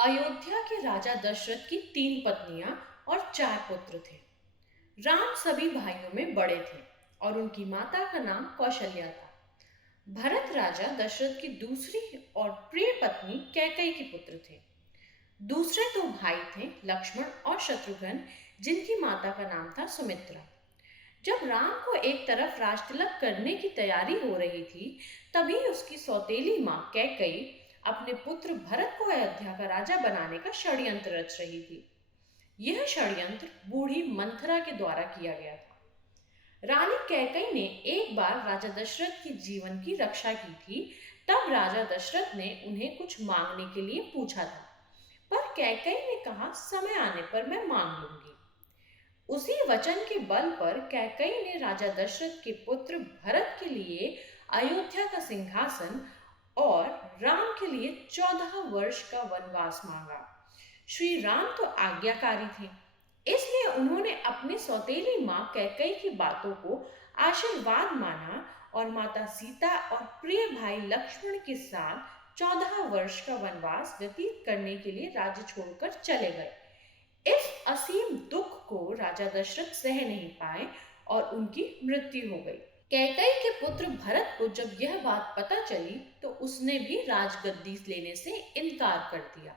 अयोध्या के राजा दशरथ की 3 पत्नियां और 4 पुत्र थे। राम सभी भाइयों में बड़े थे और उनकी माता का नाम कौशल्या था। भरत राजा दशरथ की दूसरी और प्रिय पत्नी कैकई के पुत्र थे। दूसरे 2 भाई थे, लक्ष्मण और शत्रुघ्न, जिनकी माता का नाम था सुमित्रा। जब राम को एक तरफ राजतिलक करने की तैयारी हो रही थी, तभी उसकी सौतेली माँ कैकई अपने पुत्र भरत को अयोध्या का राजा बनाने का षड्यंत्र रच रही थी। यह षड्यंत्र बूढ़ी मंथरा के द्वारा किया गया था। रानी कैकई ने एक बार राजा दशरथ के जीवन की रक्षा की थी। तब राजा दशरथ ने उन्हें कुछ मांगने के लिए पूछा था, पर कैकई ने कहा, समय आने पर मैं मांग लूंगी। उसी वचन के बल पर कैकई ने राजा दशरथ के पुत्र भरत के लिए अयोध्या का सिंहासन और राम के लिए 14 वर्ष का वनवास मांगा। श्री राम तो आज्ञाकारी थे, इसलिए उन्होंने अपनी सौतेली माँ कैकई की बातों को आशीर्वाद माना और माता सीता और प्रिय भाई लक्ष्मण के साथ 14 वर्ष का वनवास व्यतीत करने के लिए राज्य छोड़कर चले गए। इस असीम दुख को राजा दशरथ सह नहीं पाए और उनकी मृत्यु हो गई। कैकई के पुत्र भरत को जब यह बात पता चली तो उसने भी राजगद्दी लेने से इनकार कर दिया।